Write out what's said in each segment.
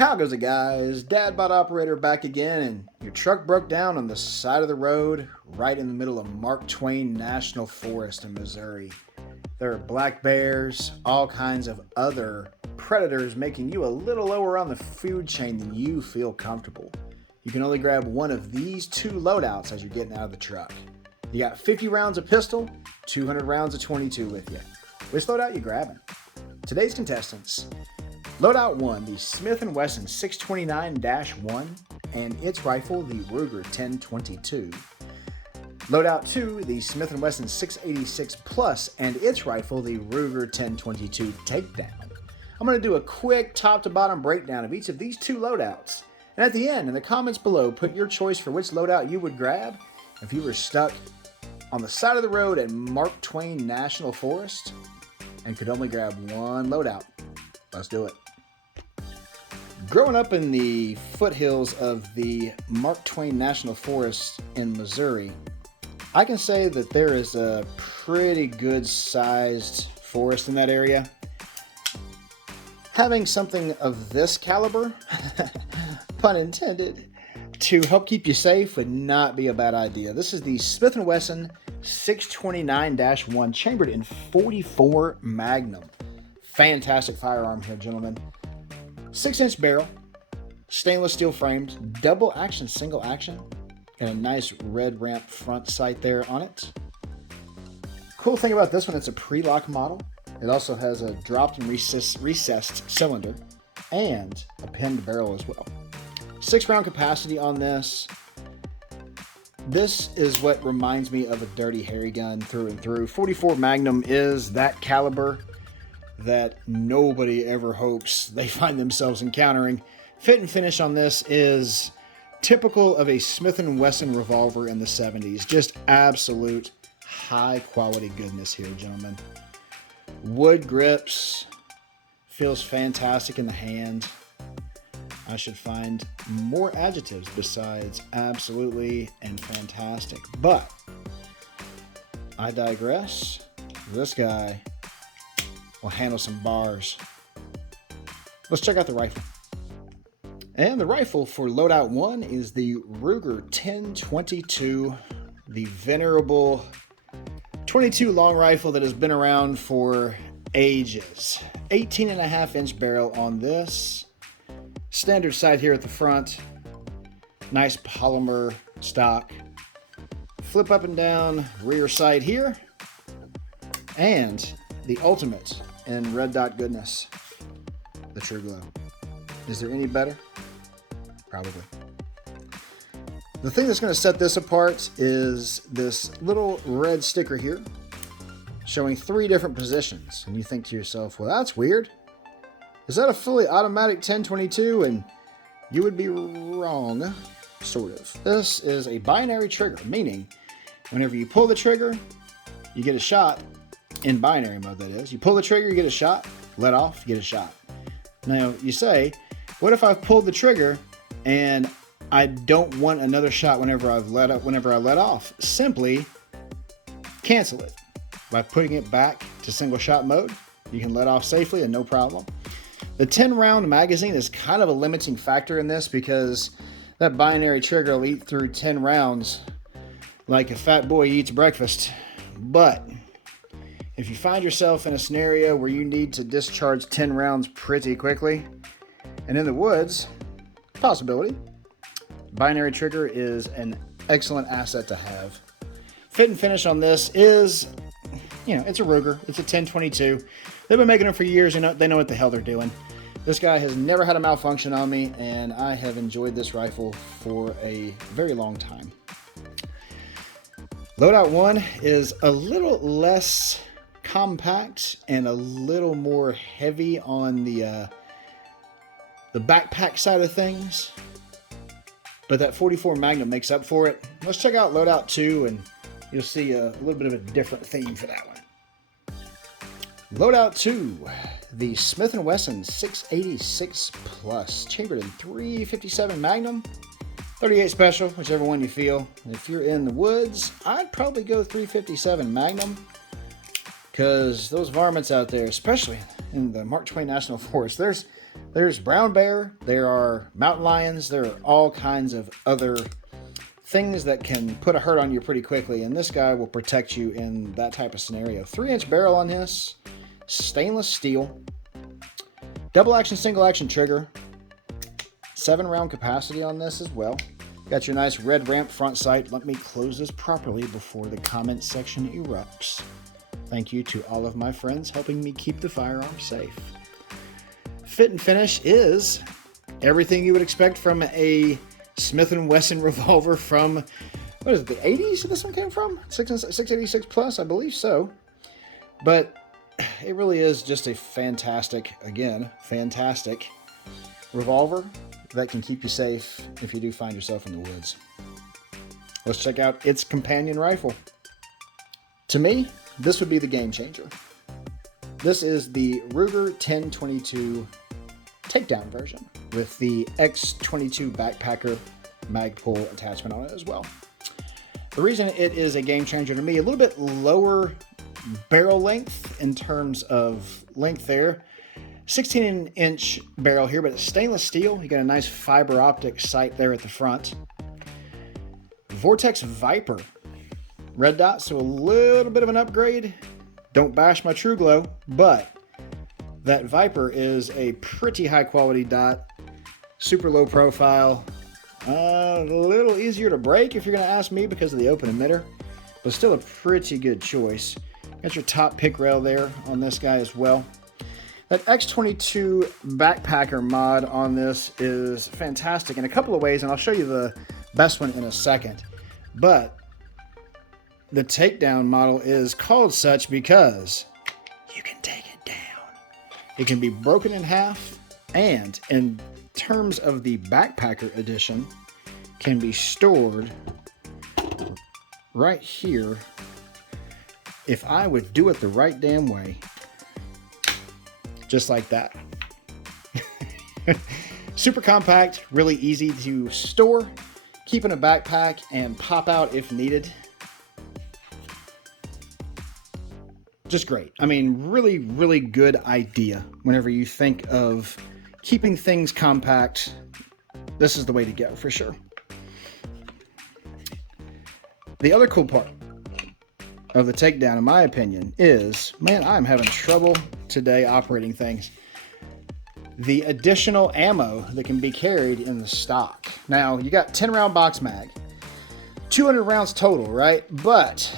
How goes it, guys? Dad Bod Operator back again, and your truck broke down on the side of the road right in the middle of Mark Twain National Forest in Missouri. There are black bears, all kinds of other predators making you a little lower on the food chain than you feel comfortable. You can only grab one of these two loadouts as you're getting out of the truck. You got 50 rounds of pistol, 200 rounds of 22 with you. Which loadout you grabbing? Today's contestants: Loadout 1, the Smith Wesson 629-1 and its rifle, the Ruger 1022. Loadout 2, the Smith & Wesson 686 Plus and its rifle, the Ruger 1022 Takedown. I'm going to do a quick top to bottom breakdown of each of these two loadouts. And at the end, in the comments below, put your choice for which loadout you would grab if you were stuck on the side of the road at Mark Twain National Forest and could only grab one loadout. Let's do it. Growing up in the foothills of the Mark Twain National Forest in Missouri, I can say that there is a pretty good sized forest in that area. Having something of this caliber, pun intended, to help keep you safe would not be a bad idea. This is the Smith & Wesson 629-1 chambered in .44 Magnum. Fantastic firearm here, gentlemen. 6-inch barrel, stainless steel framed, double action, single action, and a nice red ramp front sight there on it. Cool thing about this one, it's a pre-lock model. It also has a dropped and recessed cylinder and a pinned barrel as well. 6-round capacity on this. This is what reminds me of a Dirty Harry gun through and through. .44 Magnum is that caliber that nobody ever hopes they find themselves encountering. Fit and finish on this is typical of a Smith & Wesson revolver in the 70s. Just absolute high quality goodness here, gentlemen. Wood grips, feels fantastic in the hand. I should find more adjectives besides absolutely and fantastic, but I digress. This guy will handle some bars. Let's check out the rifle. And the rifle for Loadout 1 is the Ruger 1022, the venerable 22 long rifle that has been around for ages. 18.5-inch barrel on this. Standard sight here at the front. Nice polymer stock. Flip up and down rear sight here. And the ultimate in red dot goodness, the True Glow. Is there any better? Probably. The thing that's going to set this apart is this little red sticker here showing 3 different positions. And you think to yourself, well, that's weird. Is that a fully automatic 1022? And you would be wrong, sort of. This is a binary trigger, meaning whenever you pull the trigger, you get a shot. In binary mode, that is. You pull the trigger, you get a shot. Let off, you get a shot. Now, you say, what if I've pulled the trigger and I don't want another shot whenever I let off? Simply cancel it by putting it back to single shot mode. You can let off safely and no problem. The 10-round magazine is kind of a limiting factor in this because that binary trigger will eat through 10 rounds like a fat boy eats breakfast. But if you find yourself in a scenario where you need to discharge 10 rounds pretty quickly and in the woods, possibility, binary trigger is an excellent asset to have. Fit and finish on this is, it's a Ruger. It's a 1022. They've been making them for years. They know what the hell they're doing. This guy has never had a malfunction on me, and I have enjoyed this rifle for a very long time. Loadout 1 is a little less compact and a little more heavy on the backpack side of things, but that .44 Magnum makes up for it. Let's check out Loadout 2 and you'll see a little bit of a different theme for that one. Loadout 2, the Smith & Wesson 686 Plus, chambered in .357 Magnum, 38 Special, whichever one you feel. If you're in the woods, I'd probably go .357 Magnum. because those varmints out there, especially in the Mark Twain National Forest, there's There's brown bear, there are mountain lions, there are all kinds of other things that can put a hurt on you pretty quickly, and this guy will protect you in that type of scenario. 3-inch barrel on this, stainless steel, double action, single action trigger, 7-round capacity on this as well. Got your nice red ramp front sight. Let me close this properly before the comment section erupts. Thank you to all of my friends helping me keep the firearm safe. Fit and finish is everything you would expect from a Smith Wesson revolver from, what is it, the 80s this one came from? 686 plus, I believe so. But it really is just a fantastic, again, fantastic revolver that can keep you safe if you do find yourself in the woods. Let's check out its companion rifle. To me, this would be the game changer. This is the Ruger 1022 Takedown version with the X-22 backpacker Magpul attachment on it as well. The reason it is a game changer to me, a little bit lower barrel length in terms of length there. 16-inch barrel here, but it's stainless steel. You got a nice fiber optic sight there at the front. Vortex Viper. Red dot, so a little bit of an upgrade. Don't bash my True Glow, but that Viper is a pretty high quality dot. Super low profile. A little easier to break if you're going to ask me because of the open emitter, but still a pretty good choice. Got your top pick rail there on this guy as well. That X-22 backpacker mod on this is fantastic in a couple of ways, and I'll show you the best one in a second. But the Takedown model is called such because you can take it down. It can be broken in half, and in terms of the backpacker edition, can be stored right here if I would do it the right damn way. Just like that. Super compact, really easy to store, keep in a backpack, and pop out if needed. Just great. I mean, really, really good idea. Whenever you think of keeping things compact, this is the way to go for sure. The other cool part of the Takedown, in my opinion, is, man, I'm having trouble today operating things. The additional ammo that can be carried in the stock. Now, you got 10-round box mag, 200 rounds total, right? But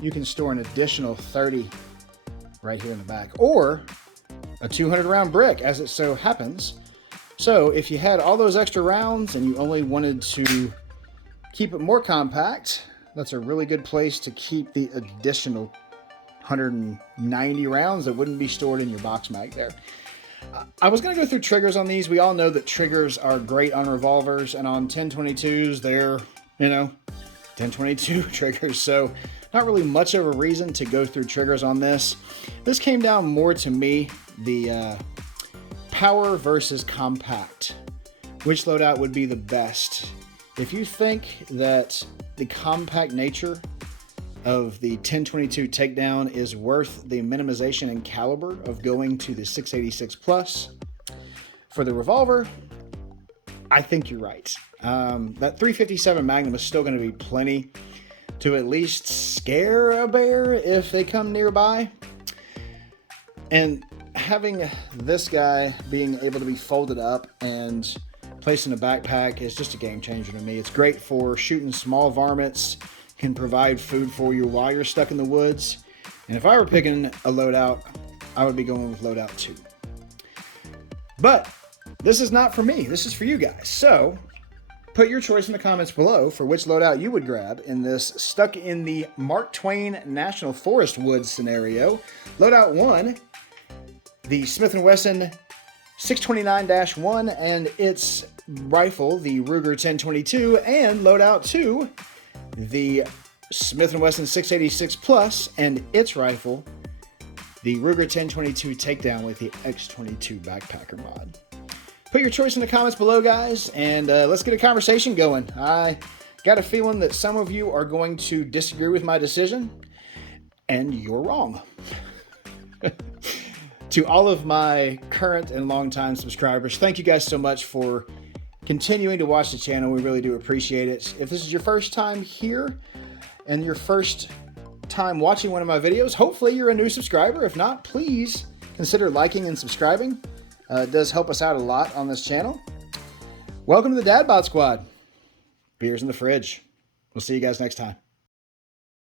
you can store an additional 30 right here in the back, or a 200-round brick, as it so happens. So if you had all those extra rounds and you only wanted to keep it more compact, that's a really good place to keep the additional 190 rounds that wouldn't be stored in your box mag there. I was going to go through triggers on these. We all know that triggers are great on revolvers, and on 1022s, they're, 1022 triggers. So not really much of a reason to go through triggers on this. This came down more to me, the power versus compact. Which loadout would be the best? If you think that the compact nature of the 1022 Takedown is worth the minimization in caliber of going to the 686 plus for the revolver, I think you're right. That 357 Magnum is still going to be plenty to at least scare a bear if they come nearby. And having this guy being able to be folded up and placed in a backpack is just a game changer to me. It's great for shooting small varmints, can provide food for you while you're stuck in the woods. And if I were picking a loadout, I would be going with Loadout 2. But this is not for me. This is for you guys. So put your choice in the comments below for which loadout you would grab in this stuck in the Mark Twain National Forest woods scenario. Loadout 1, the Smith Wesson 629-1 and its rifle, the Ruger 1022, and Loadout 2, the Smith & Wesson 686 Plus and its rifle, the Ruger 1022 Takedown with the X-22 backpacker mod. Put your choice in the comments below, guys, and let's get a conversation going. I got a feeling that some of you are going to disagree with my decision, and you're wrong. To all of my current and longtime subscribers, thank you guys so much for continuing to watch the channel. We really do appreciate it. If this is your first time here and your first time watching one of my videos, hopefully you're a new subscriber. If not, please consider liking and subscribing. It does help us out a lot on this channel. Welcome to the Dad Bod Squad. Beers in the fridge. We'll see you guys next time.